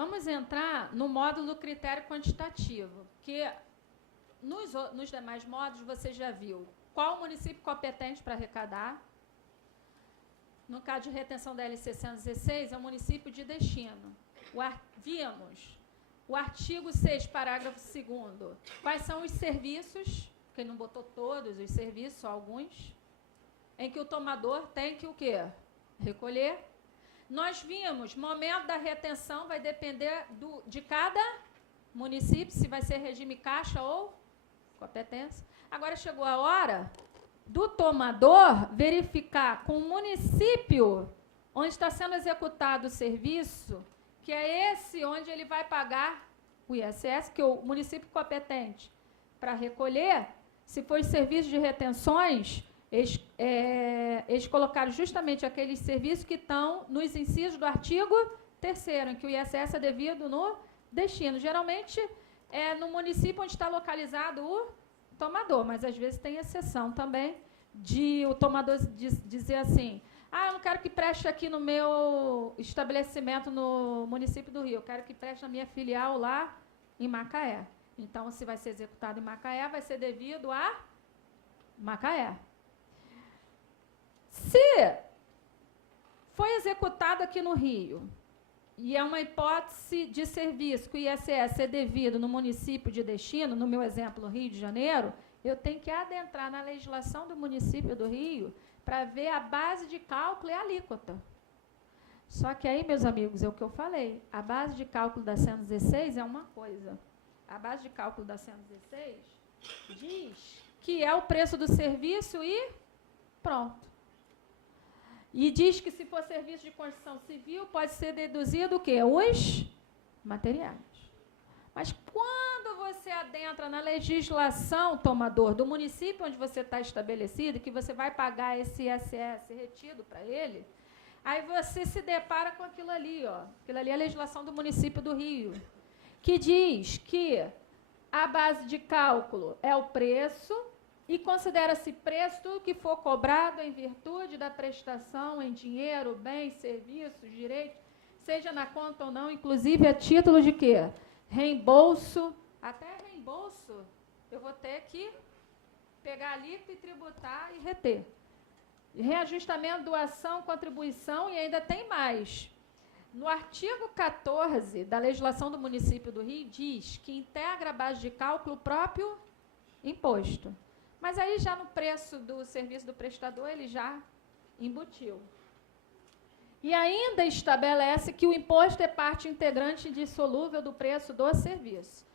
Vamos entrar no módulo do critério quantitativo, que nos demais módulos você já viu qual o município competente para arrecadar. No caso de retenção da LC 116, é o município de destino. Vimos o artigo 6, parágrafo 2º, quais são os serviços, porque ele não botou todos os serviços, só alguns, em que o tomador tem que o quê? Recolher. Nós vimos, momento da retenção vai depender de cada município, se vai ser regime caixa ou competência. Agora chegou a hora do tomador verificar com o município onde está sendo executado o serviço, que é esse onde ele vai pagar o ISS, que é o município competente para recolher. Se for serviço de retenções, eles colocaram justamente aqueles serviços que estão nos incisos do artigo 3º, em que o ISS é devido no destino. Geralmente é no município onde está localizado o tomador, mas às vezes tem exceção também de o tomador dizer assim: eu não quero que preste aqui no meu estabelecimento no município do Rio, eu quero que preste na minha filial lá em Macaé. Então, se vai ser executado em Macaé, vai ser devido a Macaé. Se foi executado aqui no Rio, e é uma hipótese de serviço que o ISS é devido no município de destino, no meu exemplo, Rio de Janeiro, eu tenho que adentrar na legislação do município do Rio para ver a base de cálculo e a alíquota. Só que aí, meus amigos, é o que eu falei, a base de cálculo da 116 é uma coisa. A base de cálculo da 116 diz que é o preço do serviço e pronto. E diz que se for serviço de construção civil, pode ser deduzido o quê? Os materiais. Mas quando você adentra na legislação, tomador, do município onde você está estabelecido, que você vai pagar esse ISS retido para ele, aí você se depara com aquilo ali, ó. Aquilo ali é a legislação do município do Rio, que diz que a base de cálculo é o preço e considera-se preço tudo que for cobrado em virtude da prestação em dinheiro, bens, serviços, direitos, seja na conta ou não, inclusive a título de quê? Reembolso, até reembolso, eu vou ter que pegar ali e tributar e reter. Reajustamento, doação, contribuição e ainda tem mais. No artigo 14 da legislação do município do Rio, diz que integra a base de cálculo o próprio imposto. Mas aí já no preço do serviço do prestador, ele já embutiu. E ainda estabelece que o imposto é parte integrante indissolúvel do preço do serviço.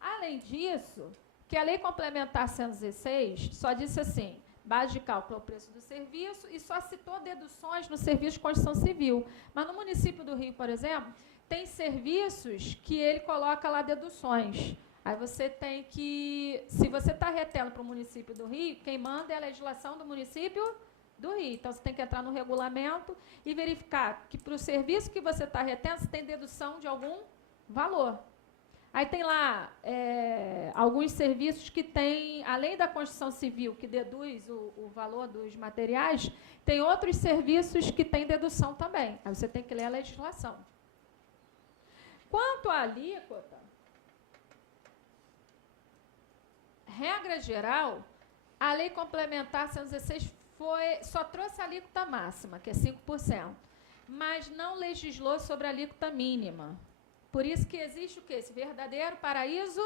Além disso, que a Lei Complementar 116 só disse assim: base de cálculo é o preço do serviço, e só citou deduções no serviço de construção civil. Mas no município do Rio, por exemplo, tem serviços que ele coloca lá deduções. Aí você tem que, se você está retendo para o município do Rio, quem manda é a legislação do município do Rio. Então, você tem que entrar no regulamento e verificar que para o serviço que você está retendo, você tem dedução de algum valor. Aí tem lá alguns serviços que tem, além da construção civil, que deduz o valor dos materiais, tem outros serviços que têm dedução também. Aí você tem que ler a legislação. Quanto à alíquota, regra geral, a Lei Complementar 116 só trouxe a alíquota máxima, que é 5%, mas não legislou sobre a alíquota mínima. Por isso que existe o quê? Esse verdadeiro paraíso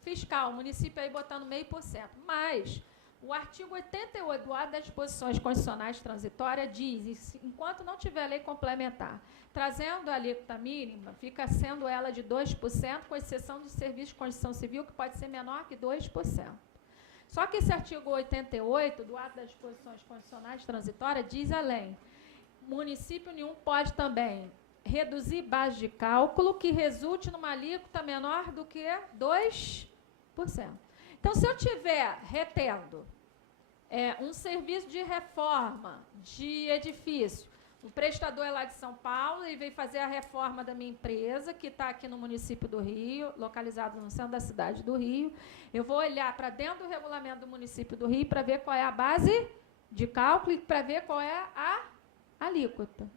fiscal, o município aí botando 0,5%. Mas o artigo 88 do ato das disposições constitucionais transitórias diz, enquanto não tiver lei complementar, trazendo a alíquota mínima, fica sendo ela de 2%, com exceção de serviço de construção civil, que pode ser menor que 2%. Só que esse artigo 88 do ato das disposições constitucionais transitórias diz além, município nenhum pode também reduzir base de cálculo que resulte numa alíquota menor do que 2%. Então, se eu tiver retendo um serviço de reforma de edifício, o prestador é lá de São Paulo e veio fazer a reforma da minha empresa, que está aqui no município do Rio, localizado no centro da cidade do Rio, eu vou olhar para dentro do regulamento do município do Rio para ver qual é a base de cálculo e para ver qual é a alíquota.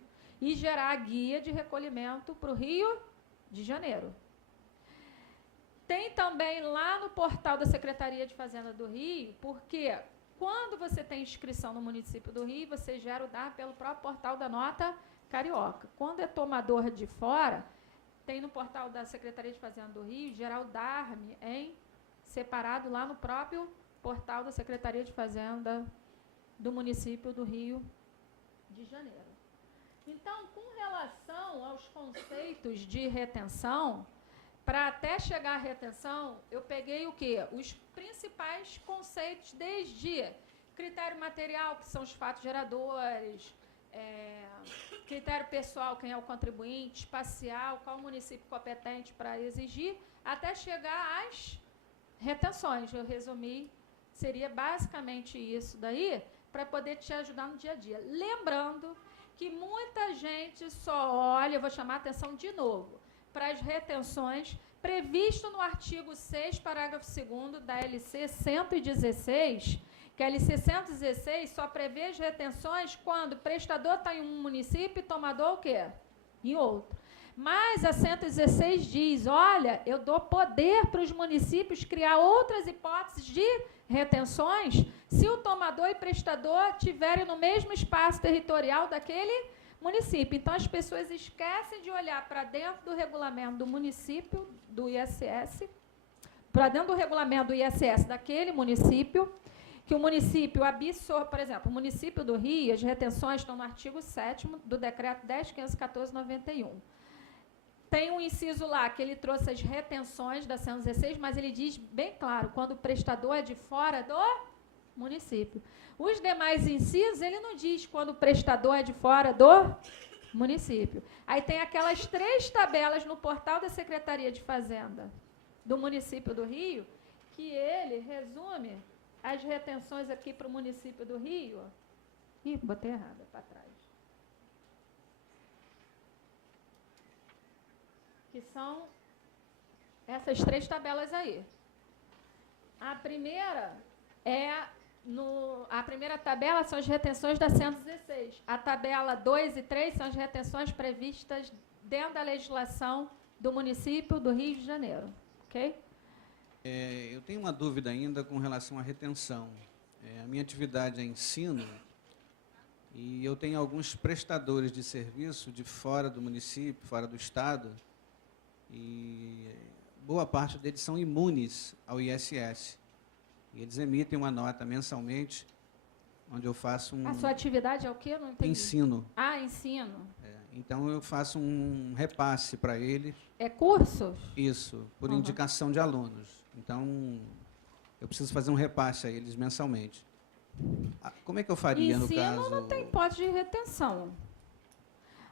E gerar a guia de recolhimento para o Rio de Janeiro. Tem também lá no portal da Secretaria de Fazenda do Rio, porque quando você tem inscrição no município do Rio, você gera o DARM pelo próprio portal da Nota Carioca. Quando é tomador de fora, tem no portal da Secretaria de Fazenda do Rio, gerar o DARM separado lá no próprio portal da Secretaria de Fazenda do município do Rio de Janeiro. Então, com relação aos conceitos de retenção, para até chegar à retenção, eu peguei o quê? Os principais conceitos, desde critério material, que são os fatos geradores, critério pessoal, quem é o contribuinte, espacial, qual o município competente para exigir, até chegar às retenções. Eu resumi, seria basicamente isso daí, para poder te ajudar no dia a dia. Lembrando que muita gente só olha, vou chamar a atenção de novo, para as retenções previsto no artigo 6º, parágrafo 2º da LC 116, que a LC 116 só prevê as retenções quando o prestador está em um município e tomador o quê? Em outro. Mas a 116 diz, olha, eu dou poder para os municípios criar outras hipóteses de retenções se o tomador e prestador estiverem no mesmo espaço territorial daquele município. Então, as pessoas esquecem de olhar para dentro do regulamento do município, do ISS, para dentro do regulamento do ISS daquele município, que o município absorve, por exemplo, o município do Rio, as retenções estão no artigo 7º do decreto 10.514/91. Tem um inciso lá que ele trouxe as retenções da 116, mas ele diz bem claro, quando o prestador é de fora do município. Os demais incisos, ele não diz quando o prestador é de fora do município. Aí tem aquelas 3 tabelas no portal da Secretaria de Fazenda do município do Rio, que ele resume as retenções aqui para o município do Rio. Ih, botei errado, para trás. Que são essas 3 tabelas aí. A primeira a primeira tabela são as retenções da 116. A tabela 2 e 3 são as retenções previstas dentro da legislação do município do Rio de Janeiro. Ok? Eu tenho uma dúvida ainda com relação à retenção. A minha atividade é ensino e eu tenho alguns prestadores de serviço de fora do município, fora do estado, e boa parte deles são imunes ao ISS. E eles emitem uma nota mensalmente, onde eu faço um... A sua atividade é o quê? Não entendi. Ensino. Ah, ensino. Então, eu faço um repasse para ele. É cursos? Isso, por indicação de alunos. Então, eu preciso fazer um repasse a eles mensalmente. Como é que eu faria, no caso... Ensino não tem hipótese de retenção.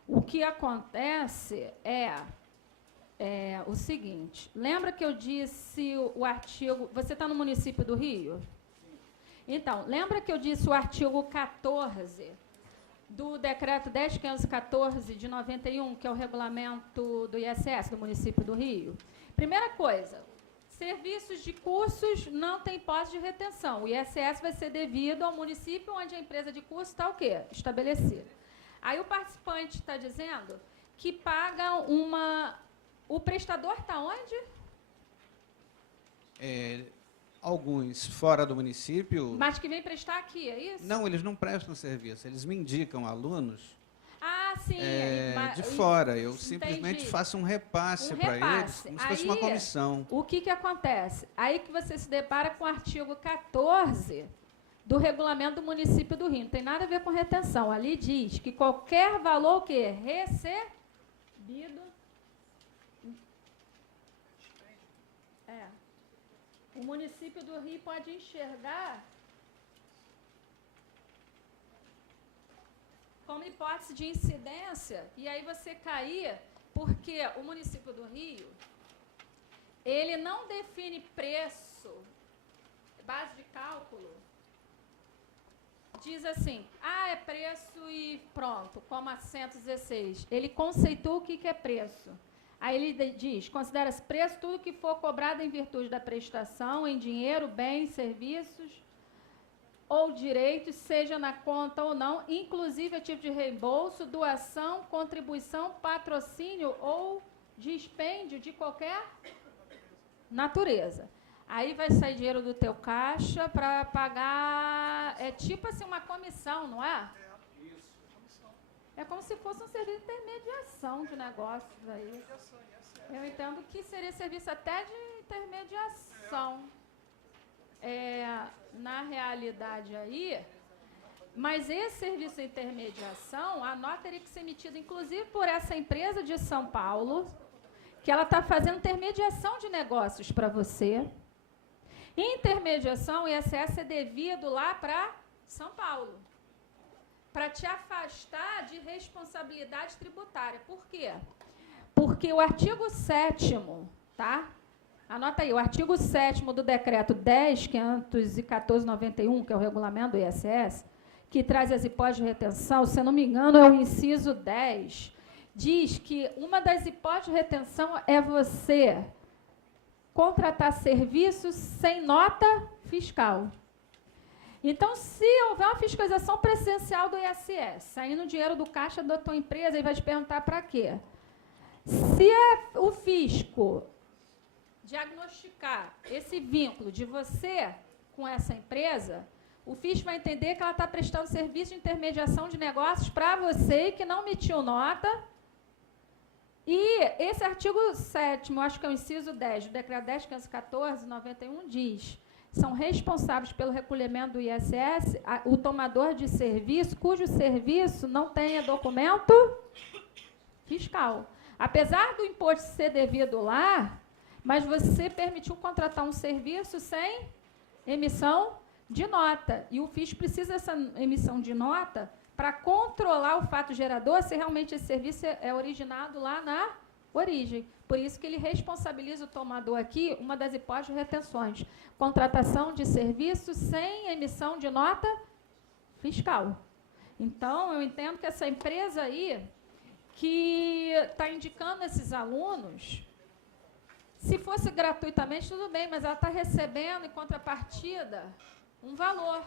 O que acontece é o seguinte, lembra que eu disse o artigo... Você está no município do Rio? Então, lembra que eu disse o artigo 14 do decreto 10.514 de 91, que é o regulamento do ISS do município do Rio? Primeira coisa, serviços de cursos não tem hipótese de retenção. O ISS vai ser devido ao município onde a empresa de curso está o quê? Estabelecida. Aí o participante está dizendo que paga uma... O prestador está onde? Alguns fora do município... Mas que vem prestar aqui, é isso? Não, eles não prestam serviço, eles me indicam alunos Sim, de fora. Eu simplesmente faço um repasse para eles, como se fosse uma comissão. O que acontece? Aí que você se depara com o artigo 14 do regulamento do município do Rio. Não tem nada a ver com retenção. Ali diz que qualquer valor que recebido... O município do Rio pode enxergar como hipótese de incidência, e aí você cair, porque o município do Rio, ele não define preço, base de cálculo, diz assim, é preço e pronto, como a 116. Ele conceitua o que é preço. Aí ele diz, considera-se preço tudo que for cobrado em virtude da prestação, em dinheiro, bens, serviços ou direitos, seja na conta ou não, inclusive a título de reembolso, doação, contribuição, patrocínio ou dispêndio de qualquer natureza. Aí vai sair dinheiro do teu caixa para pagar, é tipo assim, uma comissão, não é? É como se fosse um serviço de intermediação de negócios aí. Eu entendo que seria serviço até de intermediação. Na realidade aí, mas esse serviço de intermediação, a nota teria que ser emitida, inclusive, por essa empresa de São Paulo, que ela está fazendo intermediação de negócios para você. Intermediação, o ISS é devido lá para São Paulo, para te afastar de responsabilidade tributária. Por quê? Porque o artigo 7º, tá? Anota aí, o artigo 7º do decreto 10.514/91, que é o regulamento do ISS, que traz as hipóteses de retenção, se eu não me engano, é o inciso 10, diz que uma das hipóteses de retenção é você contratar serviços sem nota fiscal. Então, se houver uma fiscalização presencial do ISS, saindo dinheiro do caixa da tua empresa, ele vai te perguntar para quê? Se o fisco diagnosticar esse vínculo de você com essa empresa, o fisco vai entender que ela está prestando serviço de intermediação de negócios para você e que não emitiu nota. E esse artigo 7º, acho que é o inciso 10, do decreto 10.514/91, diz: são responsáveis pelo recolhimento do ISS o tomador de serviço cujo serviço não tenha documento fiscal. Apesar do imposto ser devido lá, mas você permitiu contratar um serviço sem emissão de nota. E o fisco precisa dessa emissão de nota para controlar o fato gerador se realmente esse serviço é originado lá na origem. Por isso que ele responsabiliza o tomador aqui, uma das hipóteses de retenções. Contratação de serviço sem emissão de nota fiscal. Então, eu entendo que essa empresa aí, que está indicando esses alunos, se fosse gratuitamente, tudo bem, mas ela está recebendo, em contrapartida, um valor.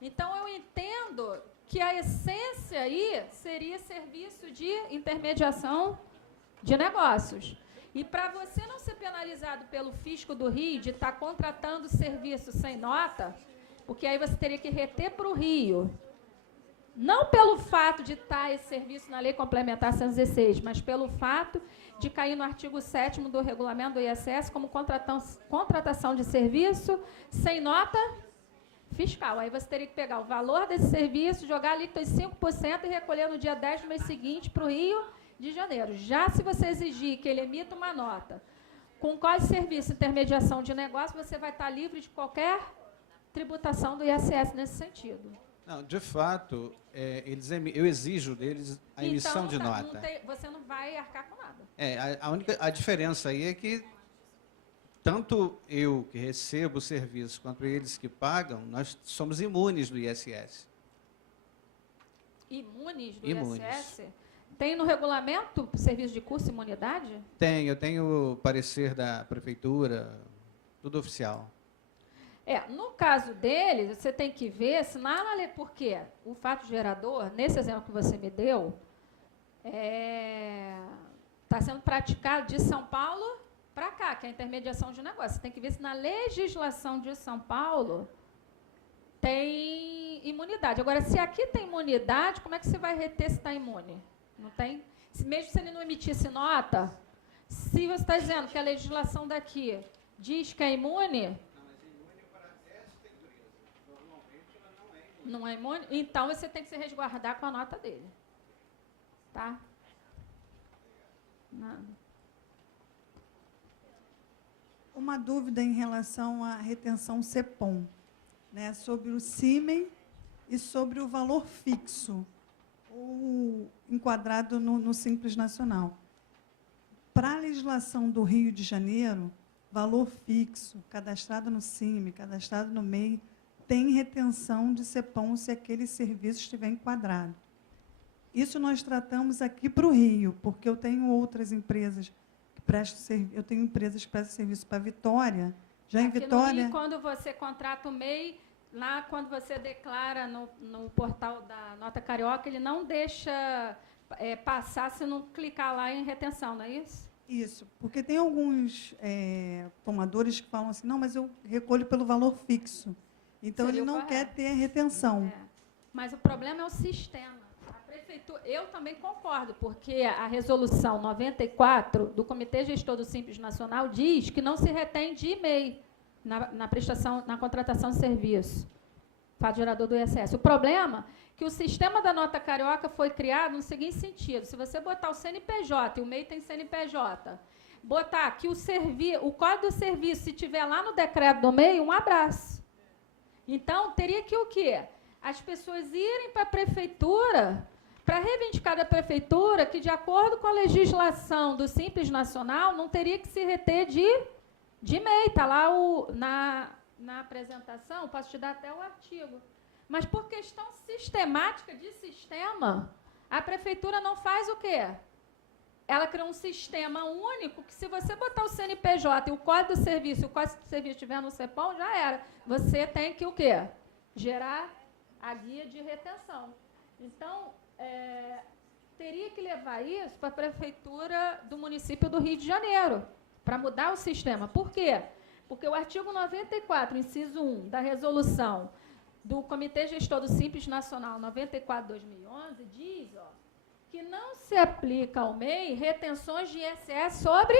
Então, eu entendo que a essência aí seria serviço de intermediação de negócios. E para você não ser penalizado pelo fisco do Rio de estar contratando serviço sem nota, porque aí você teria que reter para o Rio, não pelo fato de estar esse serviço na Lei Complementar 116, mas pelo fato de cair no artigo 7º do regulamento do ISS como contratação de serviço sem nota fiscal. Aí você teria que pegar o valor desse serviço, jogar a alíquota de 5% e recolher no dia 10 do mês seguinte para o Rio de Janeiro. Já se você exigir que ele emita uma nota com qual serviço intermediação de negócio, você vai estar livre de qualquer tributação do ISS nesse sentido. Não, de fato, eu exijo deles a emissão de nota. Você não vai arcar com nada. A diferença aí é que tanto eu que recebo o serviço quanto eles que pagam, nós somos imunes do ISS. Imunes do ISS? Tem no regulamento serviço de curso imunidade? Tem, eu tenho o parecer da prefeitura, tudo oficial. No caso dele, você tem que ver se na lei, porque o fato gerador, nesse exemplo que você me deu, está sendo praticado de São Paulo para cá, que é a intermediação de negócio. Você tem que ver se na legislação de São Paulo tem imunidade. Agora, se aqui tem imunidade, como é que você vai reter se está imune? Não tem? Mesmo se ele não emitisse nota, se você está dizendo que a legislação daqui diz que é imune... Não é imune? Então, você tem que se resguardar com a nota dele. Tá? Nada. Uma dúvida em relação à retenção CEPOM, né, sobre o CIMEN e sobre o valor fixo, ou enquadrado no Simples Nacional. Para a legislação do Rio de Janeiro, valor fixo, cadastrado no CIMEN, cadastrado no MEI, tem retenção de CEPOM se aquele serviço estiver enquadrado. Isso nós tratamos aqui para o Rio, porque eu tenho outras empresas que prestam serviço. Eu tenho empresas que prestam serviço para Vitória. Já em Vitória. No Rio, quando você contrata o MEI, lá quando você declara no portal da Nota Carioca, ele não deixa passar se não clicar lá em retenção, não é isso? Isso, porque tem alguns tomadores que falam assim, não, mas eu recolho pelo valor fixo. Então, Seria ele o não quer correto. ter retenção. É. Mas o problema é o sistema. A prefeitura, eu também concordo, porque a resolução 94 do Comitê Gestor do Simples Nacional diz que não se retém de e-mail na prestação, na contratação de serviço, fato gerador do ISS. O problema é que o sistema da nota carioca foi criado no seguinte sentido: se você botar o CNPJ, e o MEI tem CNPJ, botar que o código do serviço, se tiver lá no decreto do MEI, um abraço. Então, teria que o quê? As pessoas irem para a prefeitura para reivindicar da prefeitura que, de acordo com a legislação do Simples Nacional, não teria que se reter de MEI. Está lá na apresentação, posso te dar até o artigo. Mas, por questão sistemática de sistema, a prefeitura não faz o quê? Ela criou um sistema único que, se você botar o CNPJ e o código do serviço, e o código do serviço estiver no CEPOM, já era. Você tem que o quê? Gerar a guia de retenção. Então, teria que levar isso para a prefeitura do município do Rio de Janeiro, para mudar o sistema. Por quê? Porque o artigo 94, inciso 1, da resolução do Comitê Gestor do Simples Nacional 94/2011, diz, que não se aplica ao MEI retenções de ISS sobre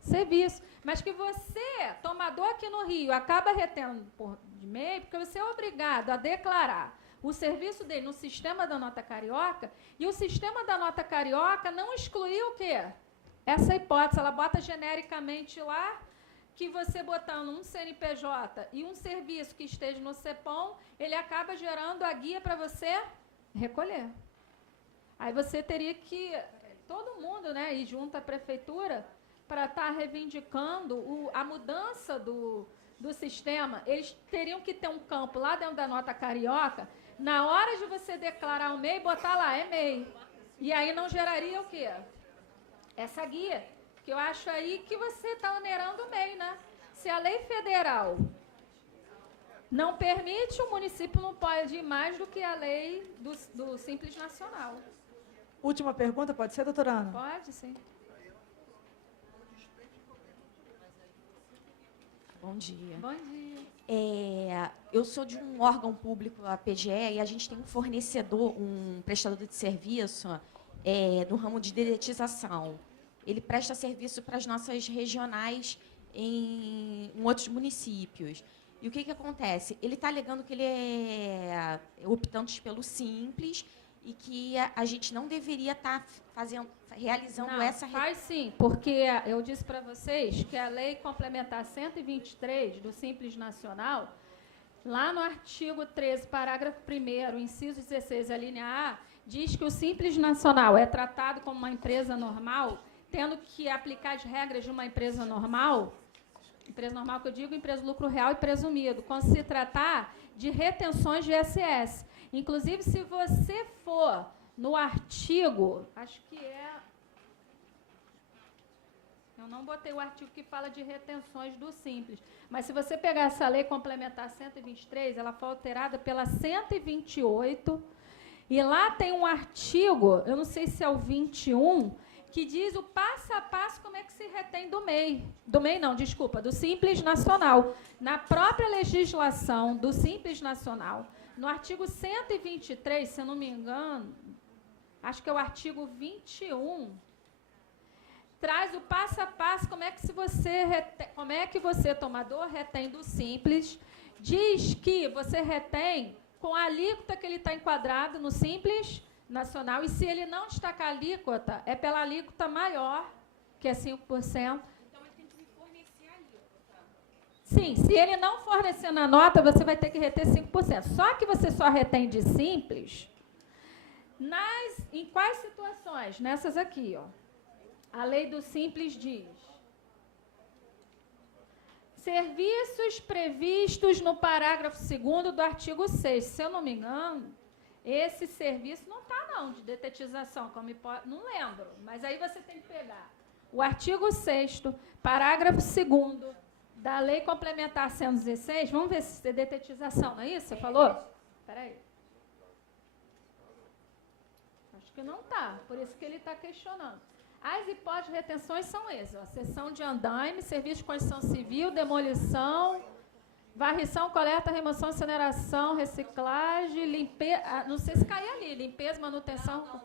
serviço, mas que você, tomador aqui no Rio, acaba retendo de MEI, porque você é obrigado a declarar o serviço dele no sistema da nota carioca, e o sistema da nota carioca não excluiu o quê? Essa hipótese, ela bota genericamente lá que você botando um CNPJ e um serviço que esteja no CEPOM, ele acaba gerando a guia para você recolher. Aí você teria que, todo mundo, né, ir junto à prefeitura para estar reivindicando a mudança do sistema. Eles teriam que ter um campo lá dentro da nota carioca, na hora de você declarar o MEI, botar lá, é MEI. E aí não geraria o quê? Essa guia. Que eu acho aí que você está onerando o MEI, né? Se a lei federal não permite, o município não pode ir mais do que a lei do Simples Nacional. Última pergunta, pode ser, doutora Ana? Pode, sim. Bom dia. Bom dia. Eu sou de um órgão público, a PGE, e a gente tem um fornecedor, um prestador de serviço no ramo de dedetização. Ele presta serviço para as nossas regionais em outros municípios. E o que acontece? Ele está alegando que ele é optante pelo Simples e que a gente não deveria estar realizando Não, essa... faz sim, porque eu disse para vocês que a Lei Complementar 123 do Simples Nacional, lá no artigo 13, parágrafo 1º, inciso 16, a linha A, diz que o Simples Nacional é tratado como uma empresa normal, tendo que aplicar as regras de uma empresa normal que eu digo, empresa de lucro real e presumido, quando se tratar de retenções de ISS. Inclusive, se você for no artigo, acho que eu não botei o artigo que fala de retenções do Simples, mas se você pegar essa lei complementar 123, ela foi alterada pela 128, e lá tem um artigo, eu não sei se é o 21, que diz o passo a passo como é que se retém do MEI. Do MEI não, desculpa, do Simples Nacional. Na própria legislação do Simples Nacional, no artigo 123, se eu não me engano, acho que é o artigo 21, traz o passo a passo como é que você, tomador, retém do Simples. Diz que você retém com a alíquota que ele está enquadrado no Simples Nacional, e se ele não destacar a alíquota, é pela alíquota maior, que é 5%. Então, ele tem que me fornecer a alíquota. Sim, se ele não fornecer na nota, você vai ter que reter 5%. Só que você só retém de Simples em quais situações? Nessas aqui, A lei do Simples diz: serviços previstos no parágrafo 2º do artigo 6º. Se eu não me engano, esse serviço não está, não, de detetização, não lembro, mas aí você tem que pegar o artigo 6º, parágrafo 2º da Lei Complementar 116, vamos ver se é detetização, não é isso? Você falou? Espera aí. Acho que não está, por isso que ele está questionando. As hipóteses de retenções são essas, ó, cessão de andaime, serviço de construção civil, demolição, varrição, coleta, remoção, incineração, reciclagem, limpeza, não sei se cai ali, limpeza, manutenção,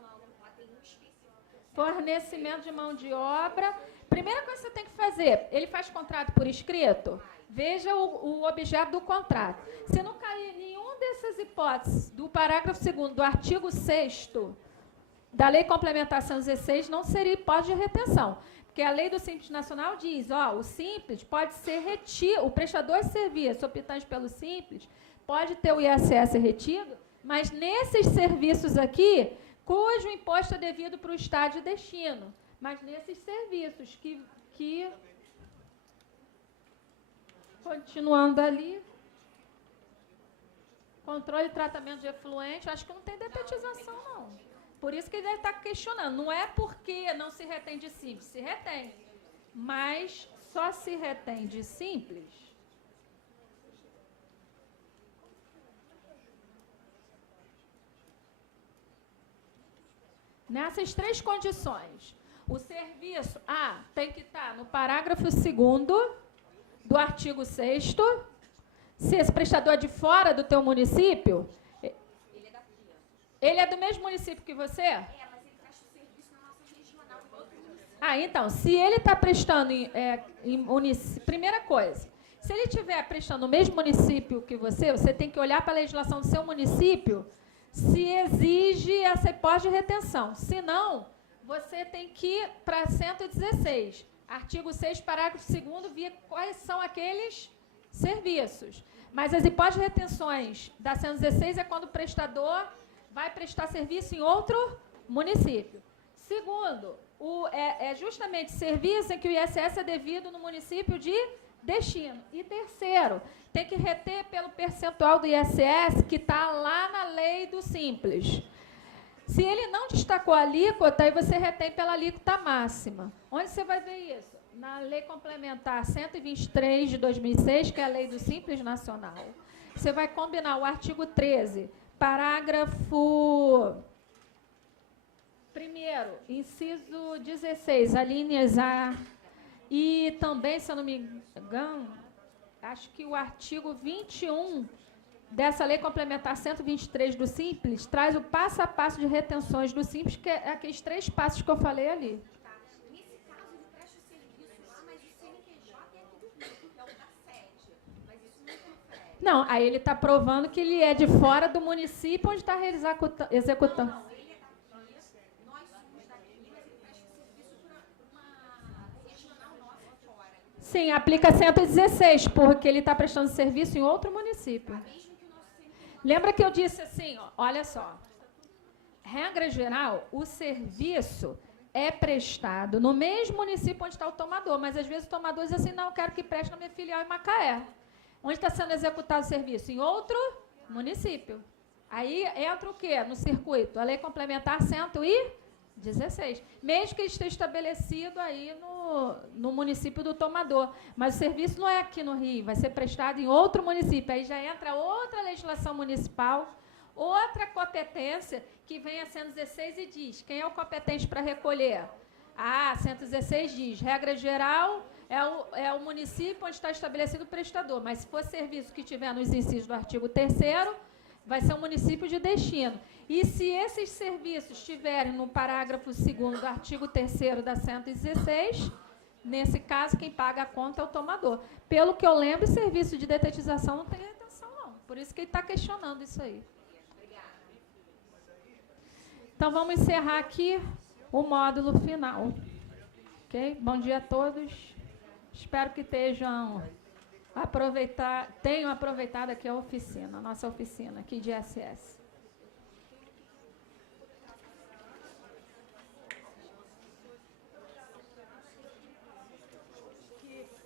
fornecimento de mão de obra. Primeira coisa que você tem que fazer, ele faz contrato por escrito? Veja o objeto do contrato. Se não cair nenhum dessas hipóteses do parágrafo 2º do artigo 6º da Lei Complementar 116, não seria hipótese de retenção. Porque a Lei do Simples Nacional diz, ó, o Simples pode ser retido, o prestador de serviço optante pelo Simples pode ter o ISS retido, mas nesses serviços aqui, cujo imposto é devido para o Estado de destino. Mas nesses serviços que continuando ali, controle e tratamento de efluente, acho que não tem detetização, não. Por isso que ele está questionando. Não é porque não se retém de simples, se retém. Mas só se retém de simples nessas 3 condições. O serviço tem que estar no parágrafo 2º do artigo 6º. Se esse prestador é de fora do teu município, ele é do mesmo município que você? Mas ele presta o serviço na nossa regional em outro município. Então, se ele está prestando primeira coisa, se ele estiver prestando no mesmo município que você tem que olhar para a legislação do seu município se exige essa hipótese de retenção. Se não, você tem que ir para 116, artigo 6, parágrafo 2º, ver quais são aqueles serviços. Mas as hipóteses de retenções da 116 é quando o prestador vai prestar serviço em outro município. Segundo, é justamente serviço em que o ISS é devido no município de destino. E terceiro, tem que reter pelo percentual do ISS que está lá na lei do Simples. Se ele não destacou a alíquota, aí você retém pela alíquota máxima. Onde você vai ver isso? Na Lei Complementar 123 de 2006, que é a Lei do Simples Nacional. Você vai combinar o artigo 13, parágrafo 1º, inciso 16, alíneas A, e também, se eu não me engano, acho que o artigo 21 dessa Lei Complementar 123 do Simples traz o passo a passo de retenções do Simples, que é aqueles 3 passos que eu falei ali. Nesse caso, ele presta o serviço lá, mas o CNPJ é aqui do Rio, que é o da sede. Mas isso não interfere. Não, aí ele está provando que ele é de fora do município onde está executando. Não, ele é daqui, nós somos daqui, mas ele presta o serviço para uma regional nossa fora. Sim, aplica 116, porque ele está prestando serviço em outro município. Lembra que eu disse assim, ó, olha só, regra geral, o serviço é prestado no mesmo município onde está o tomador, mas às vezes o tomador diz assim, não, eu quero que preste na minha filial em Macaé. Onde está sendo executado o serviço? Em outro município. Aí entra o quê? No circuito? A Lei Complementar 116. Mesmo que ele esteja estabelecido aí no município do tomador. Mas o serviço não é aqui no Rio, vai ser prestado em outro município. Aí já entra outra legislação municipal, outra competência, que vem a 116 e diz, quem é o competente para recolher? 116 diz, regra geral, é o município onde está estabelecido o prestador. Mas se for serviço que tiver nos incisos do artigo 3º, vai ser o município de destino. E se esses serviços estiverem no parágrafo 2º do artigo 3º da 116, nesse caso, quem paga a conta é o tomador. Pelo que eu lembro, serviço de detetização não tem retenção, não. Por isso que ele está questionando isso aí. Então, vamos encerrar aqui o módulo final. Ok? Bom dia a todos. Espero que tenham aproveitado aqui a oficina, a nossa oficina aqui de SS.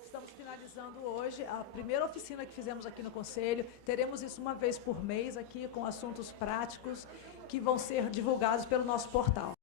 Estamos finalizando hoje a primeira oficina que fizemos aqui no Conselho. Teremos isso uma vez por mês aqui com assuntos práticos que vão ser divulgados pelo nosso portal.